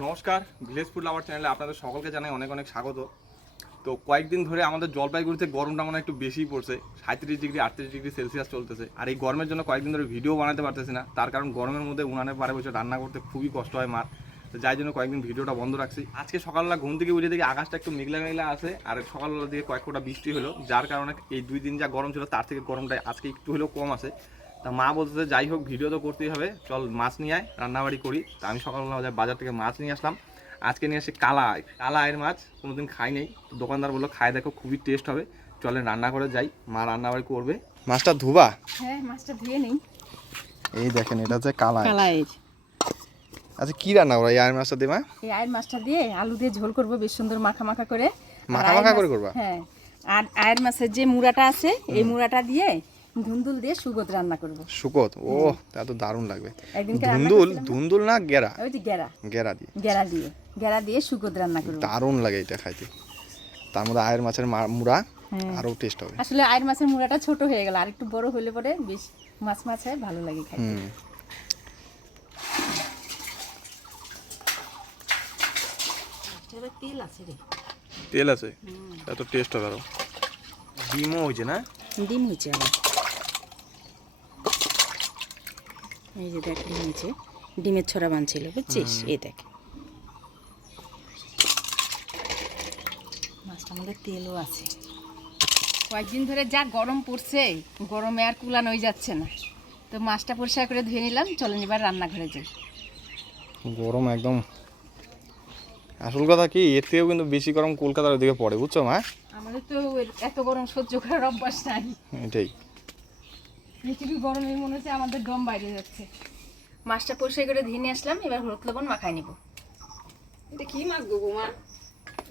নমস্কার, village food lover চ্যানেলে আপনাদের সকলকে জানাই অনেক অনেক স্বাগত। তো কয়েকদিন ধরে আমাদের জলপাইগুড়িতে গরমটা মানে একটু বেশিই পড়ছে সাঁত্রিশ ডিগ্রি, আটত্রিশ ডিগ্রি সেলসিয়াস চলতেছে। আর এই গরমের জন্য কয়েকদিন ধরে ভিডিও বানাতে পারতেছি না, তার কারণ গরমের মধ্যে উনানের পারে বসে রান্না করতে খুবই কষ্ট হয় মার। তো যাই জন্য কয়েকদিন ভিডিওটা বন্ধ রাখছি। আজকে সকালবেলা ঘুম থেকে উঠে দেখি আকাশটা একটু মেঘলা মেঘলা আছে, আর সকালবেলা দিকে কয়েক ফোঁটা বৃষ্টি হলো, যার কারণে এই দুই দিন যা গরম ছিল, তার থেকে গরমটা আজকে একটু হলেও কম আছে। তা মা বলতেছে যাই হোক ভিডিও তো করতেই হবে। চল মাছ নিয়ে আয় রান্নাবাড়ি করি। তা আমি সকালবেলা বাজার- বাজার থেকে মাছ নিয়ে আসলাম। আজকে নিয়ে আসি কালা আয়। কালা আয়ের মাছ কোনোদিন খাই নেই। তো দোকানদার বলল খায় দেখো খুবই টেস্ট হবে। চলে রান্না করে যাই। মা রান্নাবাড়ি করবে। মাছটা ধুবা? হ্যাঁ মাছটা ধুয়ে নেই। এই দেখেন এটা হচ্ছে কালা আয়। আচ্ছা কি রান্না করা এই আয়ের মাছটা দিয়ে মা? এই আয়ের মাছটা দিয়ে আলু দিয়ে ঝোল করব বেশ সুন্দর মাখা মাখা করে। মাখা মাখা করে করবা? হ্যাঁ। আর আয়ের মাছের যে মুড়াটা আছে এই মুড়াটা দিয়ে ধুন্দুল দিয়ে সুগত রান্না করব। শুকত ও তা তো দারুণ লাগবে। ধুন্দুল না? ধুন্দুল না গেরা? ওই যে গেরা। গেরা দিয়ে। গেরা দিয়ে। গেরা দিয়ে সুগত রান্না করব। দারুণ লাগে এটা খাইতে। তার মধ্যে আয়ের মাছের মুড়া হ্যাঁ। আরও টেস্ট হবে। আসলে আয়ের মাছের মুড়াটা ছোট হয়ে গেল আর একটু বড় হলে পরে বেশ মাছ মাছ হয় ভালো লাগে খাইতে। তেল আছে রে। তেল আছে? এত টেস্ট হবে আরও ডিমও হয়েছে না? ডিম হয়েছে আবার এই যে দেখ হয়েছে ডিমের ছড়া বানছিল বুঝছিস? এই দেখ। মাছটার মধ্যে তেলও আছে। কয়েকদিন ধরে যা গরম পড়ছে গরমে আর কুলানো হয়ে যাচ্ছে না। তো মাছটা পরিষ্কার করে ধুয়ে নিলাম চলেন এবার রান্নাঘরে যাই। গরম একদম। আসল কথা কি এর থেকেও কিন্তু বেশি গরম কলকাতার ওদিকে পড়ে বুঝছ মা? আমাদের তো এত গরম সহ্য করার অভ্যাস নাই। এটাই। পৃথিবী গরমে মনে হচ্ছে আমাদের দম বাইরে যাচ্ছে। মাছটা পরিষ্কার করে ধুয়ে নিয়ে আসলাম এবার হলুদ লবণ মাখায় নিব। এটা কি মাছ গো বৌমা?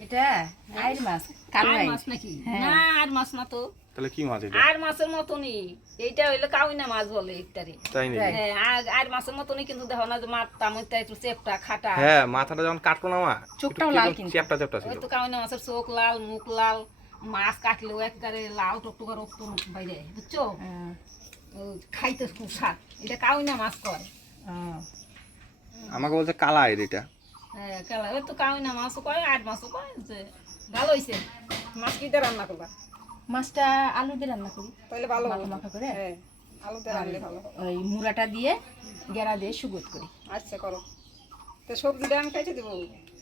এটা আয়ের মাছ কালো আর আইর। মাছ নাকি? হ্যাঁ। না আর মাছ না তো। তাহলে কি মাছ এটা? আর মাছের মতনই। এইটা হইল কাউইনা মাছ বলে ইত্যাদি তাই নাকি? হ্যাঁ আর আর মাছের মতনই কিন্তু দেখো না যে মাথা মধ্যে একটু চেপটা খাটা। হ্যাঁ মাথাটা যখন কাটলো না মা চোখটাও লাল কিন্তু। চ্যাপটা ওই ছিল। তো কাউইনা মাছের চোখ লাল মুখ লাল মাছ কাটলেও একবারে লাল টকটকা রক্ত বাইরে বুঝছ? হ্যাঁ, খাইতে খুব স্বাদ। এটা কাউইনা মাছ কয়। হ্যাঁ। আমাকে বলছে কালা আয়ের এটা। হ্যাঁ কালা ওই তো কাউইনা মাছও কয় আর মাছও কয় যে ভালো হয়েছে মাছ কিতে রান্না করবা? মাছটা আলু দিয়ে রান্না করি। তাহলে ভালো মাখা মাখা করে। হ্যাঁ আলুতে রান্নলে ভালো হবে। ওই মুড়াটা দিয়ে গেরা দিয়ে সুগত করি। আচ্ছা করো। তো সবজিটা আমি খাইতে দেবো।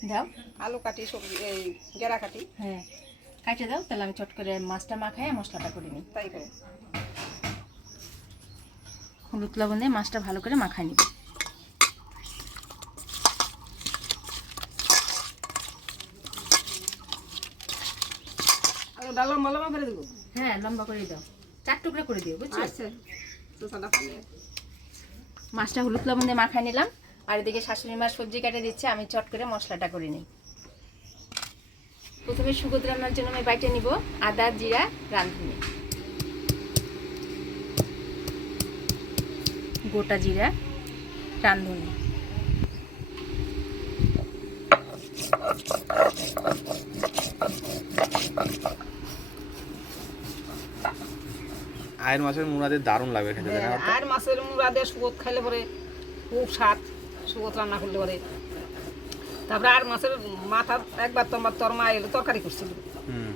দাও। আলু কাটি সবজি এই গেরা কাটি। হ্যাঁ। কাটে দাও তাহলে আমি চট করে মাছটা মাখাই মশলাটা করে নিই। তাই করো। হলুদ লবণ দিয়ে মাছটা ভালো করে মাখায় নিব। লম্বা লম্বা করে দেবো? হ্যাঁ লম্বা করে দাও। চার টুকরা করে দিও বুঝছ? আচ্ছা। মাছটা হলুদ লবণ দিয়ে মাখায় নিলাম। আর এদিকে শাশুড়ি মা সবজি কেটে দিচ্ছে আমি চট করে মশলাটা করে নিই। প্রথমে সুগত রান্নার জন্য আমি বাইটে নিব আদা জিরা রাঁধুনি। গোটা জিরা রাঁধুনি। আয়ের মাছের মুড়া দিয়ে দারুণ লাগবে খেতে হ্যাঁ, মাছের মুড়া দিয়ে সুগত খাইলে পরে খুব স্বাদ সুগত রান্না করলে পরে। তারপরে আর মাছের মাথা একবার তো আমার তোর মা এলো তরকারি করছিল।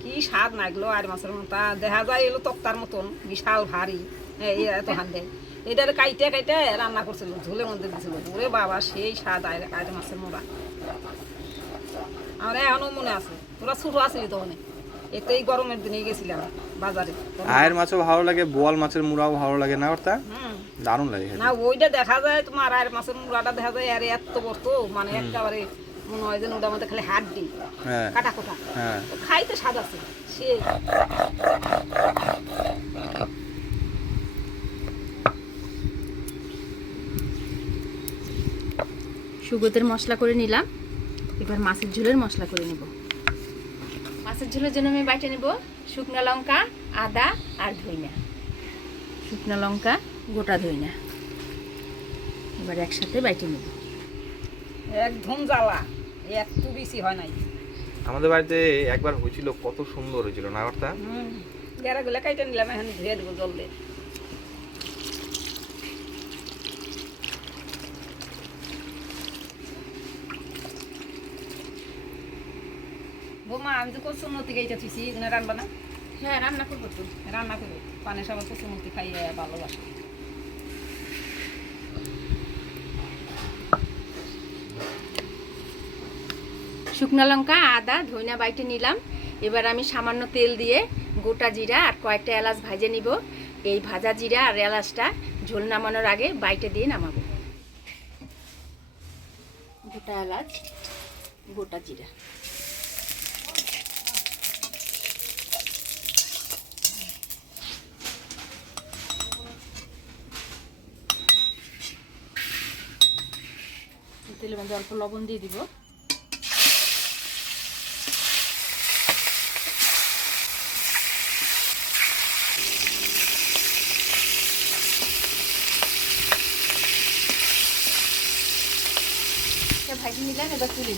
কি স্বাদ না এগুলো আর মাছের মাথা দেখা যায় এলো তক্তার মতন বিশাল ভারী। হ্যাঁ, এই এত হাত দেয়। এটার কাইটে কাইটে রান্না করছিল ঝোলের মধ্যে দিছিল ওরে বাবা সেই স্বাদ আয় আয় মাছের মুড়া। আমার এখনও মনে আছে তোরা ছোট আসলি তখন। এতে এই গরমের দিনে গেছিলাম বাজারে। আয়ের মাছও ভালো লাগে বোয়াল মাছের মুড়াও ভালো লাগে না ওটা দারুণ লাগে না ওইটা দেখা যায় তোমার আর মাছের মুড়াটা দেখা যায় আর এত বড় তো মানে একেবারে মনে হয় যেন ওটার মধ্যে খালি হাড্ডি হ্যাঁ। কাটা কোটা। হ্যাঁ। খাইতে স্বাদ আছে সে সুগতের মশলা করে নিলাম। এবার মাছের ঝোলের মশলা করে নেব। মাছের ঝোলের জন্য আমি বাইটে নেব শুকনো লঙ্কা আদা আর ধইনা শুকনো লঙ্কা গোটা ধইনা এবার একসাথে বাইটে নেব। একদম জ্বালা। একটু বেশি হয় নাই। আমাদের বাড়িতে একবার হয়েছিল কত সুন্দর হয়েছিল না ওটা হুম। গেরাগুলো কাইটে নিলাম এখন ধুয়ে দেবো জল দিয়ে। বৌমা আমি তো কচুর নতি গাইতে থুইছি এখানে রান্না না? হ্যাঁ রান্না করব তো। রান্না করো পানি সাবান কচুর নতি খাইয়ে ভালোবাসে। শুকনো লঙ্কা আদা ধইনা বাইটে নিলাম। এবার আমি সামান্য তেল দিয়ে গোটা জিরা আর কয়েকটা এলাচ ভাজে নিব। এই ভাজা জিরা আর এলাচটা ঝোল নামানোর আগে বাইটে দিয়ে নামাবো। গোটা এলাচ গোটা জিরা। তেলের মধ্যে অল্প লবণ দিয়ে দিব। ভাজি নিলাম, এবার তুলে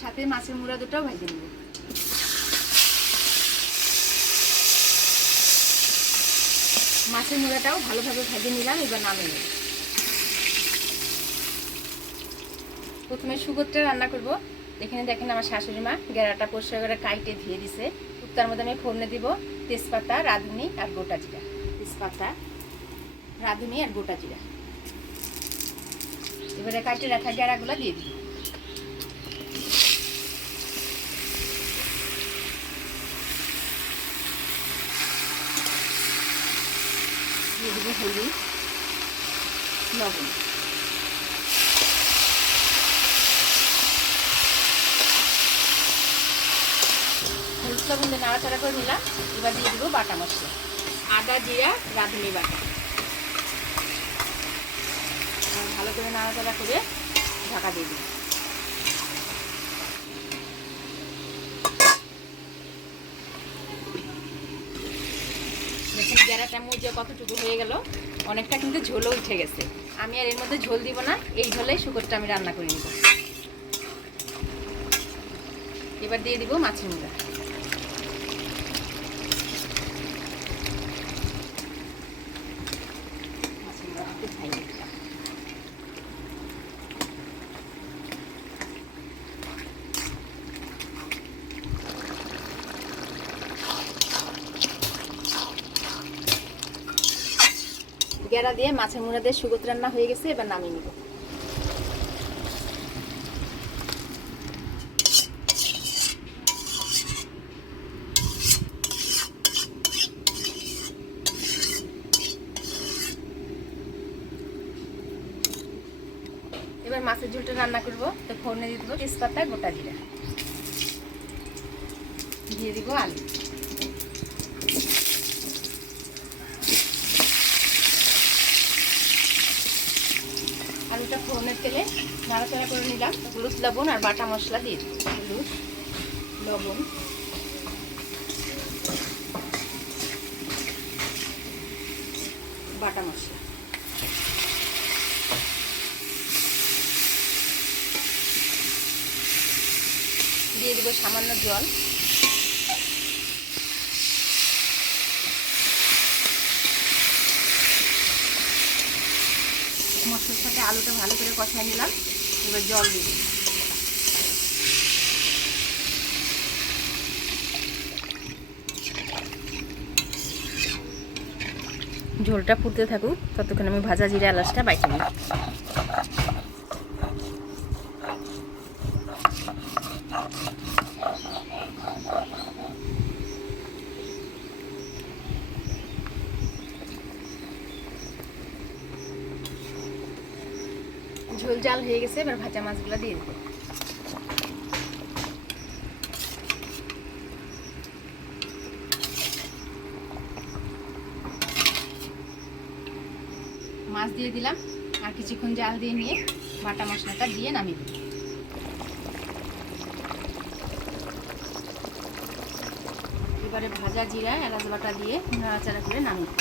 সাথে মাছের মুড়া দুটাও ভাজি নিব। মাছের মুড়াটাও ভালোভাবে ভেজে নিলাম, এবার নামে নেব। প্রথমে সুগোরটা রান্না করব। এখানে দেখেন আমার শাশুড়ি মা গেরাটা পরিষ্কার করে কাইটে ধুয়ে দিছে। তার মধ্যে আমি ফোড়নে দিব তেজপাতা, রাঁধুনি আর গোটা জিরা। তেজপাতা, রাঁধুনি আর গোটা জিরা। এবারে কাটে রাখা গেরাগুলো দিয়ে দিব। দিয়ে দেবো হলুদ, লবণ। হলুদ, লবণ দিয়ে নাড়াচাড়া করে নিলাম। এবার দিয়ে দিব বাটা মশলা। আদা, জিরা, রাঁধুনি বাটা। ভালো করে নাড়াচাড়া করে ঢাকা দিয়ে দিই গ্যারাটা মুজে কতটুকু হয়ে গেল, অনেকটা কিন্তু ঝোলও উঠে গেছে। আমি আর এর মধ্যে ঝোল দিব না, এই ঝোলেই শুকরটা আমি রান্না করে নিব। এবার দিয়ে দিব মাছের মুড়া মাছের মুড়া একটু খাইয়ে দিলাম। গেরা দিয়ে মাছের মুড়া দিয়ে সুগত রান্না হয়ে গেছে, এবার নামিয়ে নিব। এবার মাছের ঝোলটা রান্না করব। তো ফোড়নে দিয়ে দেবো তেজপাতা, গোটা জিরা। দিয়ে দিব আলু আলুটা ফোড়নের তেলে নাড়াচাড়া করে নিলাম। হলুদ, লবণ আর বাটা মশলা দিয়ে হলুদ, লবণ। বাটা মশলা। দিয়ে দেবো সামান্য জল। মশলার সাথে আলুটা ভালো করে কষাই নিলাম এবার জল দিই। ঝোলটা ফুটতে থাকুক, ততক্ষণ আমি ভাজা জিরে এলাচটা বাইকে নিই ঝোল জাল হয়ে গেছে, এবার ভাজা মাছগুলো দিয়ে দেবো। মাছ দিয়ে দিলাম, আর কিছুক্ষণ জাল দিয়ে নিয়ে বাটা মশলাটা দিয়ে নামিয়ে এবারে ভাজা জিরা, এলাচ বাটা দিয়ে নাড়াচাড়া করে নামিয়ে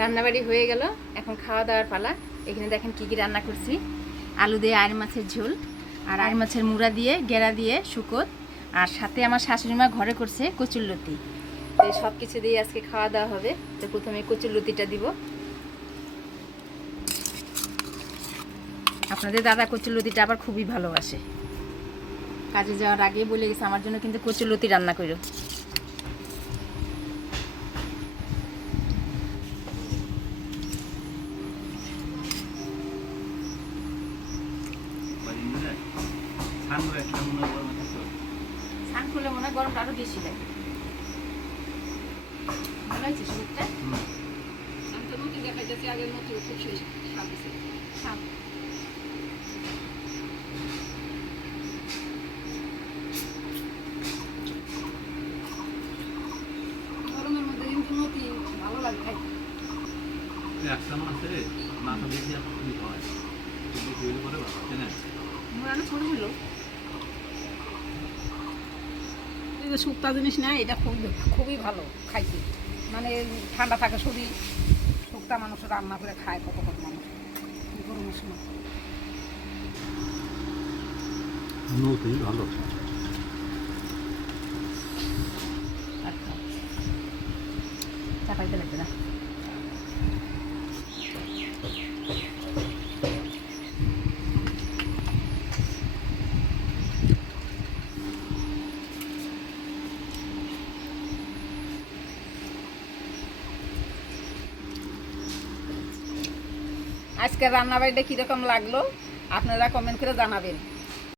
রান্নাবাড়ি হয়ে গেল। এখন খাওয়া দাওয়ার পালা। এখানে দেখেন কি কি রান্না করছি। আলু দিয়ে আড় মাছের ঝোল আর আড় মাছের মুড়া দিয়ে গেরা দিয়ে শুকত। আর সাথে আমার শাশুড়ি মা ঘরে করছে কচুরলতি তো সব কিছু দিয়ে আজকে খাওয়া দাওয়া হবে। তো প্রথমে কচুরলতিটা দিব। আপনাদের দাদা কচুরলতিটা আবার খুবই ভালোবাসে। কাজে যাওয়ার আগে বলে গেছে, আমার জন্য কিন্তু কচুরলতি রান্না করো। আরও বেশি লাগে ভালো হয়েছে শরীরটা আমি তো নতুন দেখাইতেছি আগে নতুন খুব ভালো লাগে খাইতে। একটা মাসে মাথা বেশি হয় কিন্তু তৈরি করে ভালো তাই না? ছোট ছিল এই যে শুক্তা জিনিস না এটা খুবই খুবই ভালো খাইতে। মানে ঠান্ডা থাকে শরীর শুক্তা মানুষ রান্না করে খায় কত কত মানুষ। গরমের সময়। ভালো। চাপাইতে লাগবে না। আজকে রান্নাবাড়িটা কীরকম লাগল আপনারা কমেন্ট করে জানাবেন।